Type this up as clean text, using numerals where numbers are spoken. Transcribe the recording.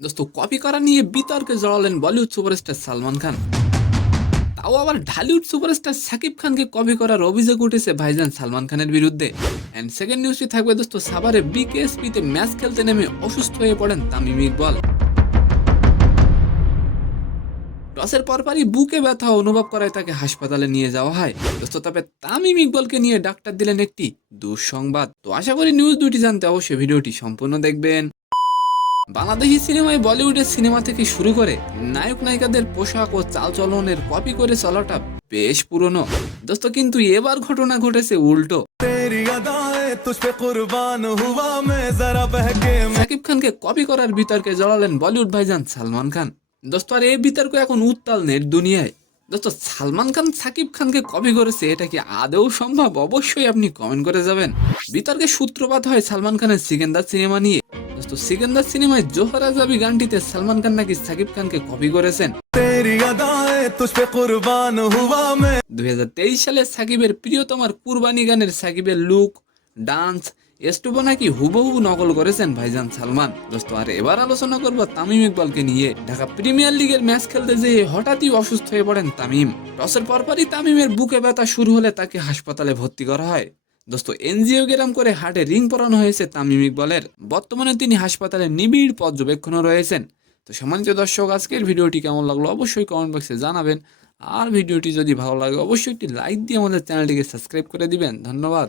দোস্ত, কপি করা নিয়ে বিতর্কে জড়ালেন বলিউড সুপারস্টার সালমান খান। তাও আবার ঢালিউড সুপারস্টার সাকিব খানকে কপি করার অভিযোগ উঠেছে ভাইজান সালমান খানের বিরুদ্ধে। এন্ড সেকেন্ড নিউজটি থাকবে দোস্ত, সাভারে বিকেএসপিতে ম্যাচ খেলতে নেমে অসুস্থ হয়ে পড়েন তামিম ইকবাল। টসের পরপরই বুকে ব্যথা অনুভব করায় তাকে হাসপাতালে নিয়ে যাওয়া হয় দোস্ত। তবে তামিম ইকবালকে নিয়ে ডাক্তার দিলেন একটি দুঃসংবাদ। তো আশা করি নিউজ দুটি জানতে অবশ্যই ভিডিওটি সম্পূর্ণ দেখবেন। বাংলাদেশি সিনেমায় বলিউডের সিনেমা থেকে শুরু করে নায়ক নায়িকাদের পোশাক ও চালচলনের কপি করে চলাটা বেশ পুরনো দোস্ত, কিন্তু এবার ঘটনা ঘটেছে উল্টো। সাকিব খানকে কপি করার বিতর্কে জড়ালেন বলিউড ভাইজান সালমান খান দোস্ত। আর এই বিতর্ক এখন উত্তাল নেট দুনিয়ায় দোস্ত। সালমান খান সাকিব খানকে কপি করেছে, এটা কি আদৌ সম্ভব? অবশ্যই আপনি কমেন্ট করে যাবেন। বিতর্কের সূত্রপাত হয় সালমান খানের সিকেন্দার সিনেমা নিয়ে দোস্ত। সিকেন্দার সিনেমায় জোহরা জাবি গানটিতে সালমান খান নাকি সাকিব খানকে কপি করেছেন। 2023 সালে সাকিবের প্রিয়তমার কুরবানি গানের সাকিবের লুক, ডান্স, এস্টুবো নাকি হুবহু নকল করেছেন ভাইজান সালমান দোস্ত। আর এবার আলোচনা করব তামিম ইকবালকে নিয়ে। ঢাকা প্রিমিয়ার লিগের ম্যাচ খেলতে যেয়ে হঠাৎই অসুস্থ হয়ে পড়েন তামিম। টসের পরপরই তামিমের বুকে ব্যথা শুরু হলে তাকে হাসপাতালে ভর্তি করা হয় দোস্ত। এনজিওগ্রাম করে হার্টে রিং পরানো হয়েছে তামিম ইকবালের। বর্তমানে তিনি হাসপাতালে নিবিড় পর্যবেক্ষণে রয়েছেন। তো সম্মানিত দর্শক, আজকের ভিডিওটি কেমন লাগলো অবশ্যই কমেন্ট বক্সে জানাবেন। আর ভিডিওটি যদি ভালো লাগে অবশ্যই একটি লাইক দিয়ে আমাদের চ্যানেলটিকে সাবস্ক্রাইব করে দিবেন। ধন্যবাদ।